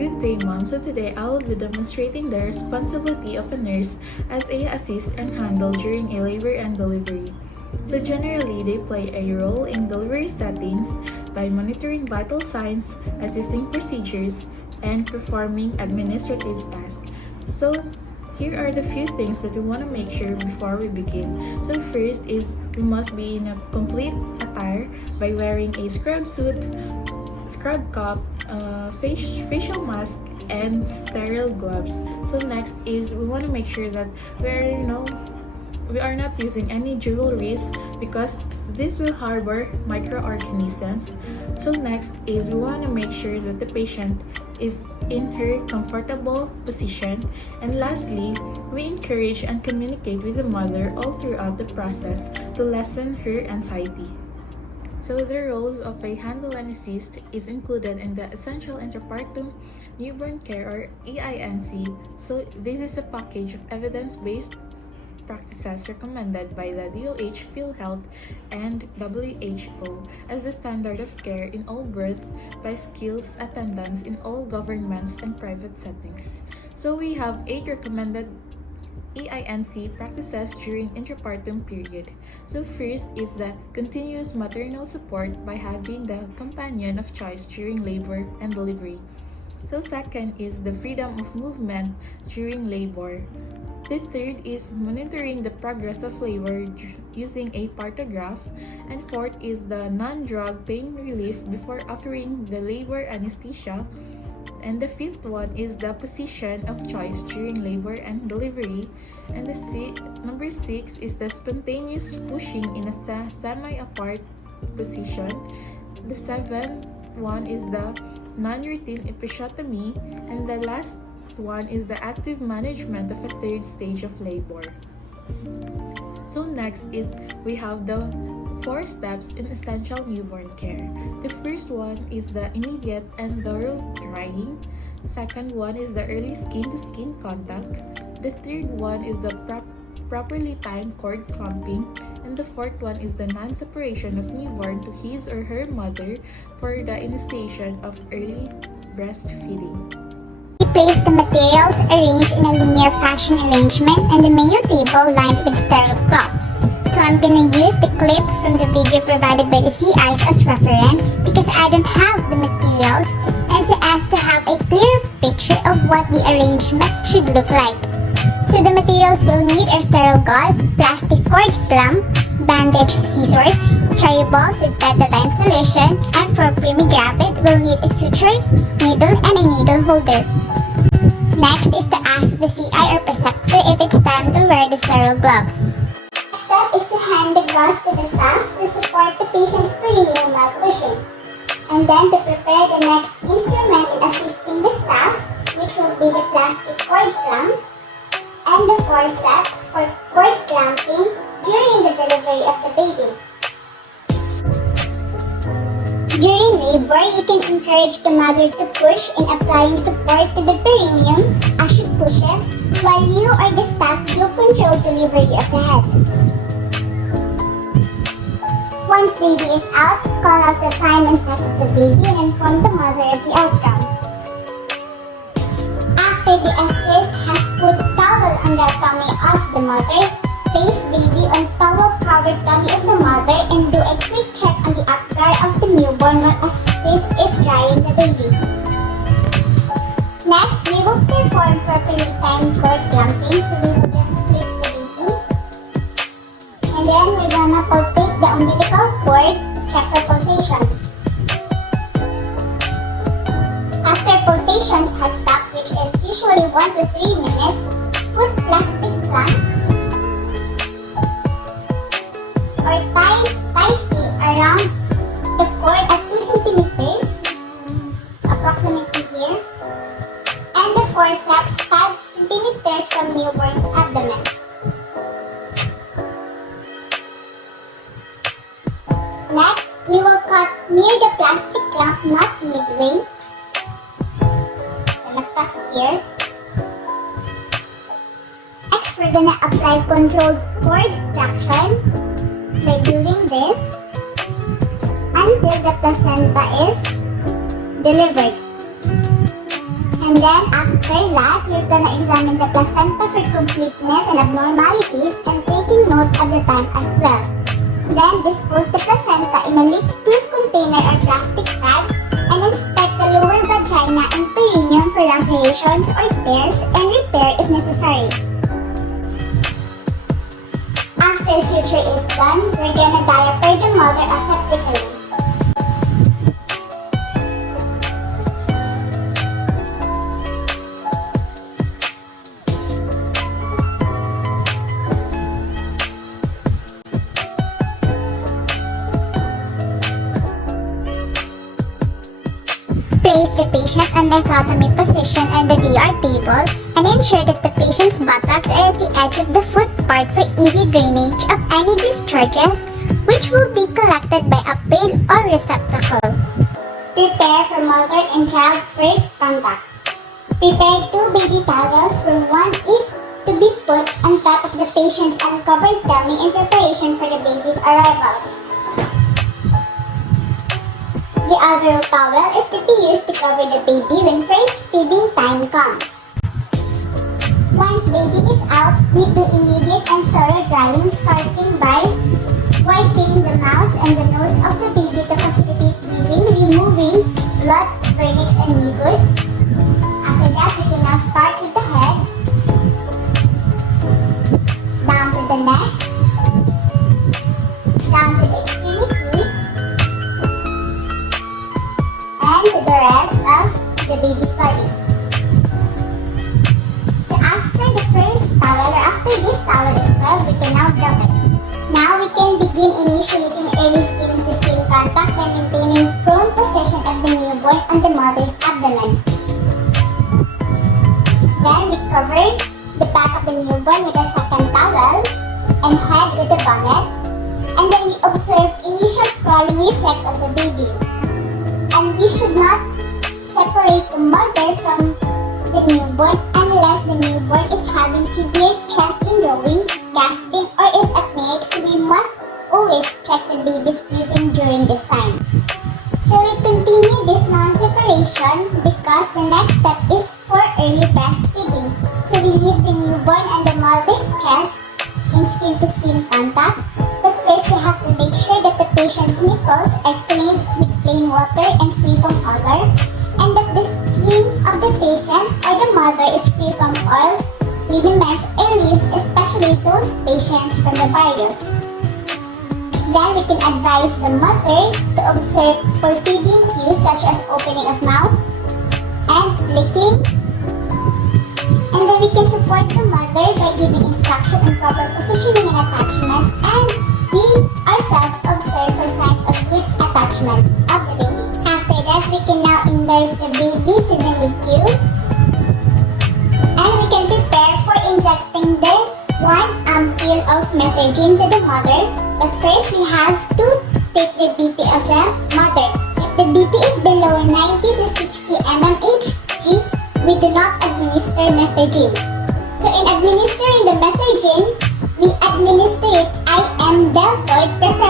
Good day, Mom. So today I will be demonstrating the responsibility of a nurse as they assist and handle during a labor and delivery. So generally, they play a role in delivery settings by monitoring vital signs, assisting procedures, and performing administrative tasks. So here are the few things that we want to make sure before we begin. So first is we must be in a complete attire by wearing a scrub suit, scrub cap, facial mask, and sterile gloves. So next is we want to make sure that we are not using any jewelries because this will harbor microorganisms. So next is we want to make sure that the patient is in her comfortable position. And lastly, we encourage and communicate with the mother all throughout the process to lessen her anxiety. So the roles of a handle and assist is included in the Essential Intrapartum Newborn Care or EINC. So this is a package of evidence-based practices recommended by the DOH, PhilHealth, and WHO as the standard of care in all birth by skills attendants in all governments and private settings. So we have 8 recommended EINC practices during intrapartum period. So first is the continuous maternal support by having the companion of choice during labor and delivery. So second is the freedom of movement during labor. The third is monitoring the progress of labor using a partograph. And fourth is the non-drug pain relief before offering the labor anesthesia. And the fifth one is the position of choice during labor and delivery. And number 6 is the spontaneous pushing in a semi-apart position. The 7th one is the non-routine episiotomy. And the last one is the active management of a 3rd stage of labor. So next is we have the 4 steps in essential newborn care. The first one is the immediate and thorough drying. Second one is the early skin-to-skin contact. The third one is the properly timed cord clamping. And the fourth one is the non-separation of newborn to his or her mother for the initiation of early breastfeeding. Place the materials arranged in a linear fashion arrangement and the mayo table lined with sterile cloth. So I'm gonna use the clip from the video provided by the CIs as reference because I don't have the materials and so as to have a clear picture of what the arrangement should look like. So the materials we'll need are sterile gauze, plastic cord clamp, bandage scissors, cherry balls with betadine solution, and for primigravid we'll need a suture, needle, and a needle holder. Next is to ask the CI or preceptor if it's time to wear the sterile gloves. Next step is to hand the gauze to the staff to support the patient's perineum while pushing. And then to prepare the next instrument in assisting the staff, which will be the plastic cord clamp and the forceps for cord clamping during the delivery of the baby. During labor, you can encourage the mother to push in applying support to the perineum as she pushes, while you or the staff will control delivery of the head. Once baby is out, call out the time and sex of the baby and inform the mother of the outcome. After the assist has put towel on the tummy of the mother, place baby on towel-covered tummy of the mother and do a quick check on the upper of the newborn while assist is drying the baby. Next, we will perform properly timed cord clamping, so we will just flip the baby. And then we're gonna palpate the umbilical cord to check for pulsations. After pulsations has stopped, which is usually 1 to 3 minutes, put plastic clamp or tie tightly around the cord at 2 centimeters, approximately here, and the forceps 5 centimeters from newborn's abdomen. Next, we will cut near the plastic clamp, not midway. Gonna cut here. Next, we're gonna apply controlled cord traction by doing this until the placenta is delivered. And then after that, we're gonna examine the placenta for completeness and abnormalities and taking note of the time as well. Then dispose the placenta in a leak-proof container or plastic bag and inspect the lower vagina and perineum for lacerations or tears and repair if necessary. After suture is done, we're gonna diaper the mother aseptically. Place the patient on dichotomy position on the DR table and ensure that the patient's buttocks are at the edge of the foot part for easy drainage of any discharges which will be collected by a pail or receptacle. Prepare for mother and child first contact. Prepare 2 baby towels where one is to be put on top of the patient's uncovered tummy in preparation for the baby's arrival. The other towel is to be used to cover the baby when first feeding time comes. Once baby is out, we do immediate and thorough drying starting by wiping the mouth and the nose of the baby to facilitate breathing, removing blood, vernix, and mucus. After that, we can now start with the head, down to the neck, down to the extremities, and to the rest of the baby's body. So after the first towel or after this towel as well, we can now drop it. Now we can begin initiating early skin-to-skin contact by maintaining prone position of the newborn on the mother's abdomen. Then we cover the back of the newborn with a second towel and head with a bonnet. And then we observe initial crawling reflex of the baby. And we should not separate the mother from the newborn unless the newborn is having severe chest indrawing, gasping, or is apneic, so we must always check the baby's breathing during this time. So we continue this non-separation because the next step is for early breastfeeding. So we leave the newborn and the mother's chest in skin-to-skin contact, but first we have to make sure that the patient's nipples are cleaned with plain water and free from odor, and that the skin of the patient or the mother is free from oils, liniments, or leaves, especially those patients from the virus. Then we can advise the mother to observe for feeding cues such as opening of mouth and licking. And then we can support the mother by giving instruction on proper positioning and attachment, and we ourselves observe for signs of good attachment of the baby. After that, we can now immerse the baby to the NICU, and we can prepare for injecting the 1 ampule of methergine to the mother. But first, we have to take the BP of the mother. If the BP is below 90 to 60 mmHg, we do not administer methergine. So in administering the methergine, we administer it IM deltoid, preferably